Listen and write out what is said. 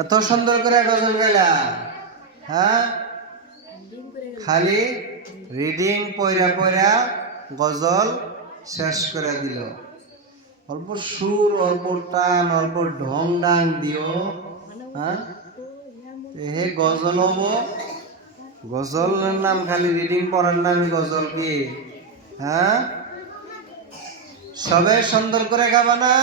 এত সুন্দর করে গজল গাইলা, হ্যাঁ? খালি রিডিং পয়রা পয়রা গজল শেষ করে দিল। অল্প সুর, অল্প টান, অল্প ঢং ডাং দিও, হ্যাঁ? হে গজল হবো? গজলের নাম খালি রিডিং পড়ার নাম গজল কি? হ্যাঁ, সবাই সুন্দর করে গাবা না?